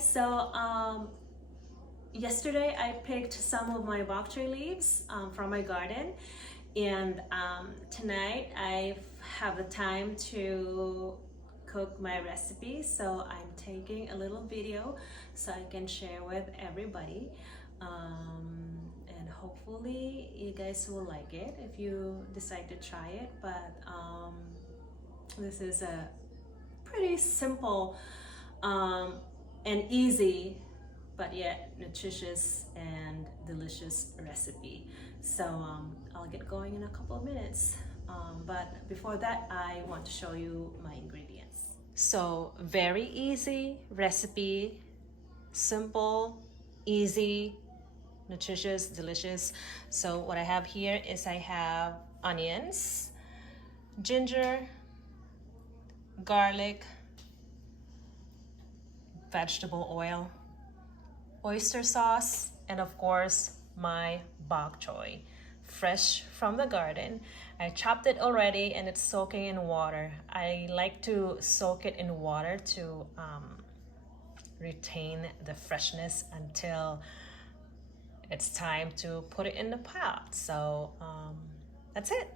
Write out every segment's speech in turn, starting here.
guys. Yesterday I picked some of my bokchoy leaves from my garden, and tonight I have the time to cook my recipe, so I'm taking a little video so I can share with everybody, and hopefully you guys will like it if you decide to try it. But this is a pretty simple and easy but yet nutritious and delicious recipe. I'll get going in a couple of minutes, but before that I want to show you my ingredients. So very easy recipe, simple, easy, nutritious, delicious. So what I have here is I have onions, ginger, garlic, vegetable oil, oyster sauce, and of course my bok choy, fresh from the garden. I chopped it already and it's soaking in water. I like to soak it in water to retain the freshness until it's time to put it in the pot. So that's it.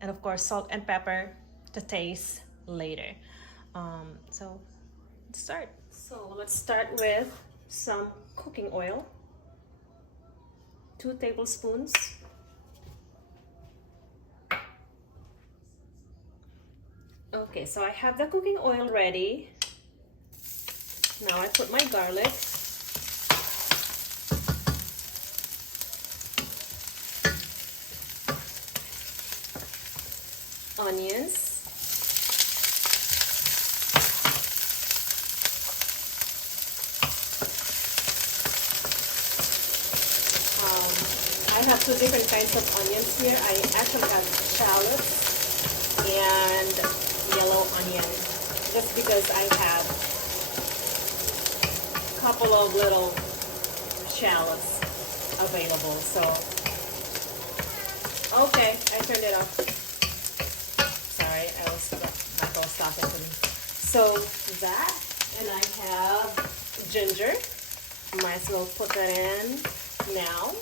And of course salt and pepper to taste later. So let's start. So let's start with some cooking oil, 2 tablespoons. Okay, so I have the cooking oil ready. Now I put my garlic, onions, I have 2 different kinds of onions here. I actually have shallots and yellow onion, just because I have a couple of little shallots available. So, okay, I turned it off. Sorry, I was talking to me. So that, and I have ginger. Might as well put that in now.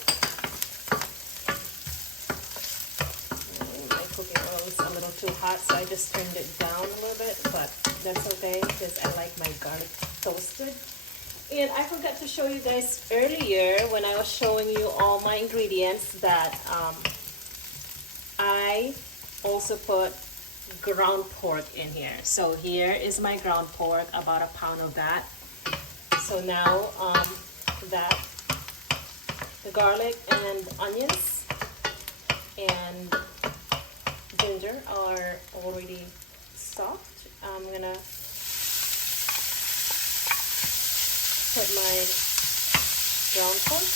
My cooking oil is a little too hot, so I just turned it down a little bit, but that's okay because I like my garlic toasted. And I forgot to show you guys earlier when I was showing you all my ingredients that I also put ground pork in here. So here is my ground pork, about a pound of that. So now that the garlic and onions and ginger are already soft, I'm gonna put my ground pork.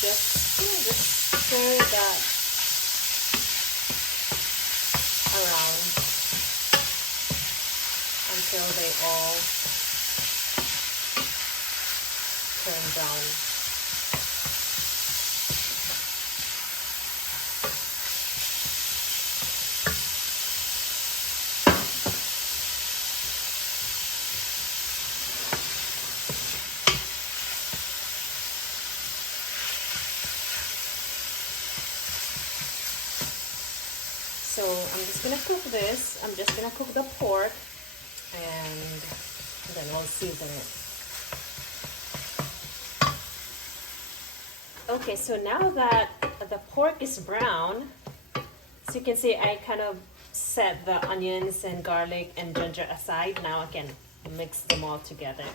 Just stir that around until they all turn brown. So I'm just gonna cook this. I'm just gonna cook the pork and then we'll season it. Okay, so now that the pork is brown, so you can see I kind of set the onions and garlic and ginger aside. Now I can mix them all together.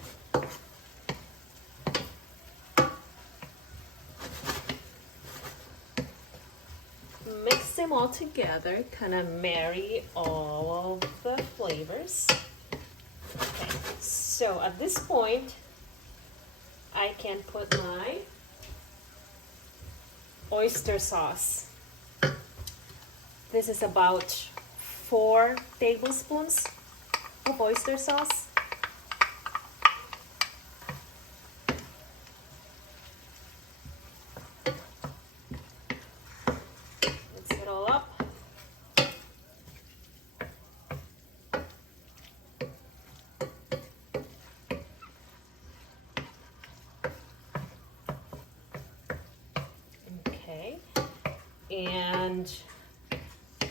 Mix them all together, kind of marry all of the flavors. Okay, so at this point, I can put my oyster sauce. This is about 4 tablespoons of oyster sauce. And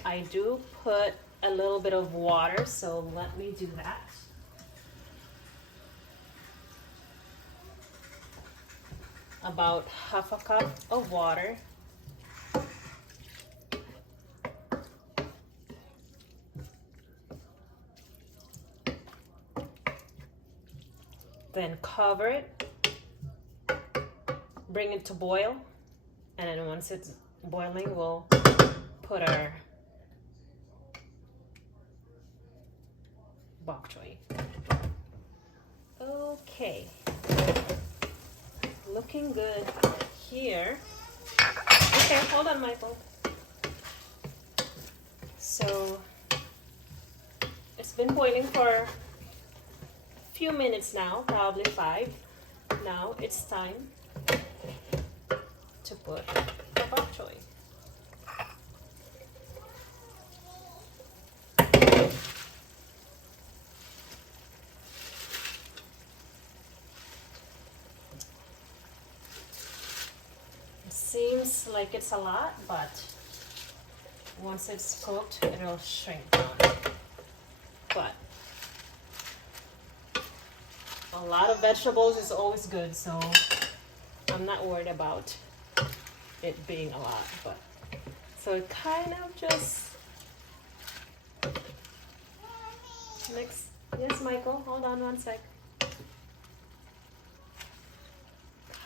I do put a little bit of water, so let me do that. About half a cup of water. Then cover it, bring it to boil, and then once it's boiling, we'll put our bok choy. Okay, looking good here. Okay, hold on, Michael. So it's been boiling for a few minutes now, probably 5. Now it's time to put the bok choy. Seems like it's a lot, but once it's cooked, it'll shrink down. But a lot of vegetables is always good, so I'm not worried about it being a lot. But so it kind of just mix. Yes, Michael, hold on one sec.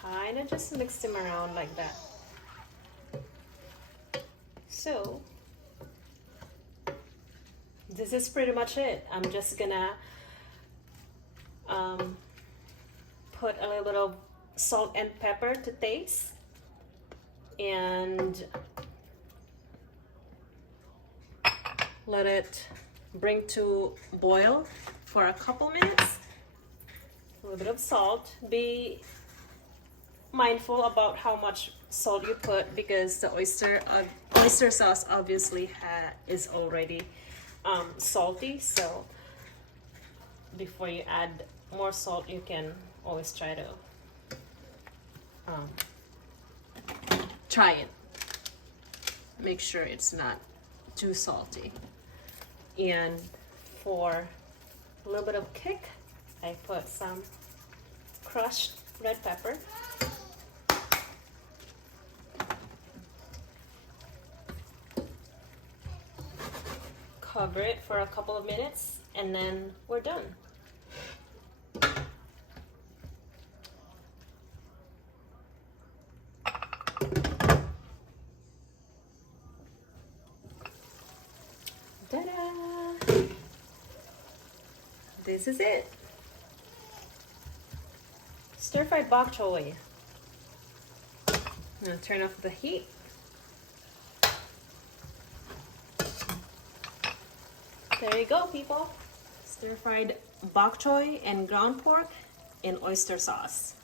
Kind of just mix them around like that. So this is pretty much it. I'm just gonna put a little bit of salt and pepper to taste, and let it bring to boil for a couple minutes. A little bit of salt. Be mindful about how much salt you put, because the oyster sauce obviously is already salty, so before you add more salt, you can always try to try it. Make sure it's not too salty. And for a little bit of kick, I put some crushed red pepper. Cover it for a couple of minutes, and then we're done. Ta-da! This is it. Stir-fried bok choy. I'm gonna turn off the heat. There you go, people. Stir-fried bok choy and ground pork in oyster sauce.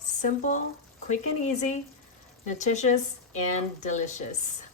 Simple, quick and easy, nutritious, and delicious.